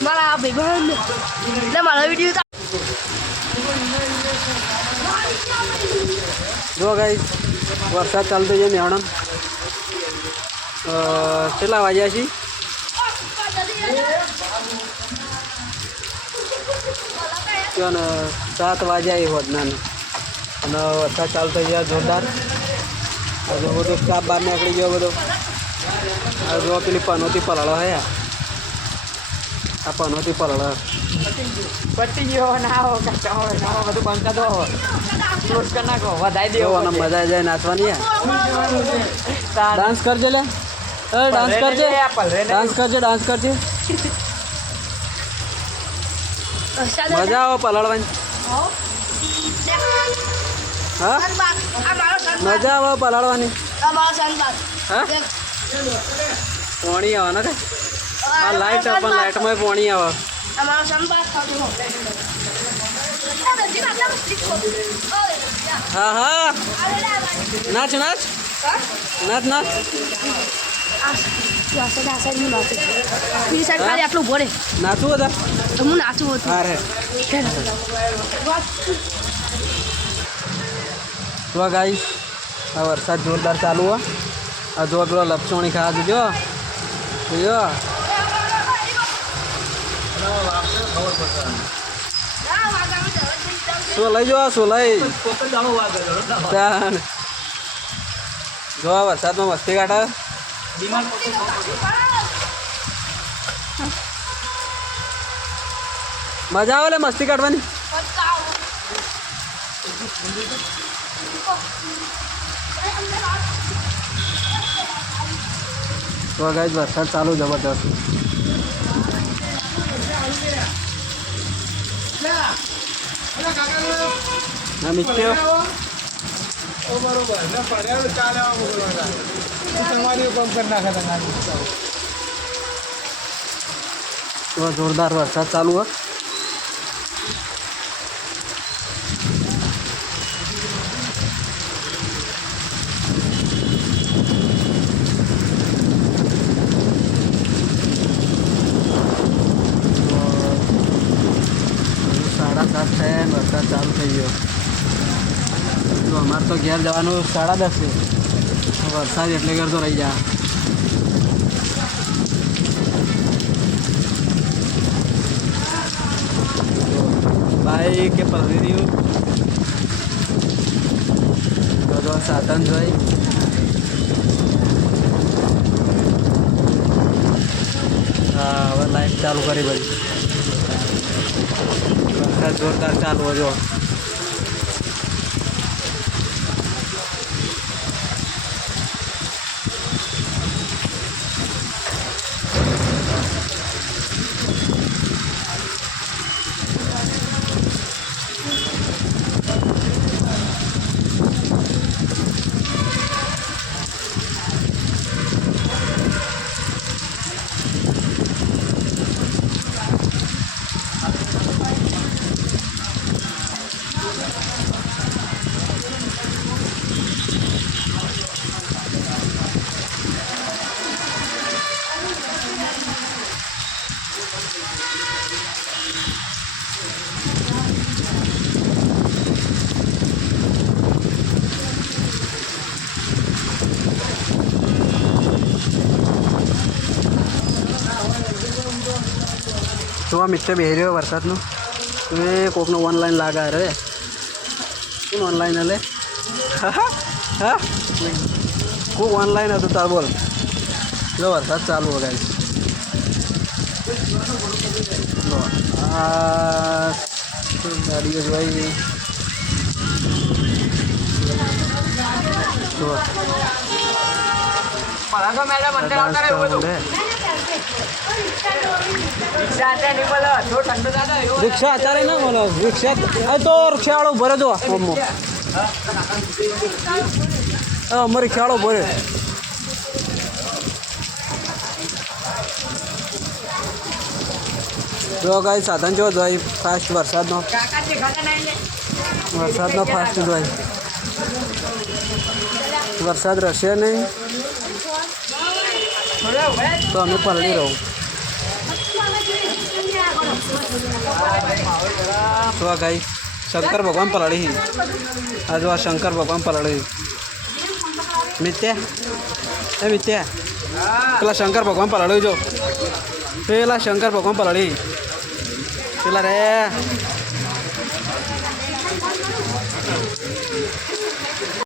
મારા ભાઈ મારા વિડીયો જો ગાઈસ વરસાદ ચાલતો છે મેણમ કેટલા વાગ્યા છે ત્યાં 7 વાગ્યા એ હોદના અને વરસાદ ચાલતો છે જોરદાર હજુ બધું સ્ટાફ બહાર નીકળી ગયો બધો જો પેલી પનોતી પલળો હે આ પનોતી પલળો પટી ગયો ના હો કાચા હો ના હો બધું બંધ દો ક્લોઝ કરી નાખો વધાઈ દેવો અને મજા જાય નાચવાની ડાન્સ કરજે લે ડાન્સ કરજે ડાન્સ કરજે ડાન્સ કરજે મજા આવે પલળવાની હા મજા આવે પલાળવાની હા પાણી આવે ને કે આ લાઈટ પણ લાઈટમાં પાણી આવે હા હા નાચ નાચ નાચ નાચ આટલું ભરે નાચવું હતા હું નાચું હતું હા રે જો ગાઈસ આ વરસાદ જોરદાર ચાલુ હોય આ જો પેલો લપસોણી ખાવા જો જો શું લઈ જો શું લઈ જો વરસાદમાં મસ્તી કાઢે મજા આવે લે મસ્તી કાઢવાની તો ગાઈસ વરસાદ ચાલુ જબરદસ્ત ના નીચે તો જોરદાર વરસાદ ચાલુ હોય વરસાદ ચાલુ થઈ ગયો તો અમારે તો ઘેર જવાનું 10:30 છે વરસાદ એટલે ઘર તો રહી જા બાઈક કે પલરી રહ્યું તો સાધન જોઈ હા હવે લાઈટ ચાલુ કરી પડી વરસાદ જોરદાર ચાલુ હોય જો તો આ મિત્ર બેહી રહ્યો વરસાદનો એ કોકનો ઓનલાઈન લાગે રે કોણ ઓનલાઈન હલે હા કોક ઓનલાઈન હતું તાર બોલ જો વરસાદ ચાલુ હોય આ ગાડીઓ જોઈ રિક્ષા અત્યારે ના મળે રિક્ષા તો રિક્ષાવાળો ભરે જો અમારે રિક્ષાવાળો ભરે જો ગાય સાધન જો જોઈ ફાસ્ટ વરસાદનો ફાસ્ટ જોઈ વરસાદ રહેશે નહીં તો અમે પલળી રહું. તો આ ગાઈ શંકર ભગવાન પલળી. આ જો આ શંકર ભગવાન પલળી. મિત્યા મિત્યા પેલા શંકર ભગવાન પલળ્યું જો. પેલા શંકર ભગવાન પલળી પેલા રે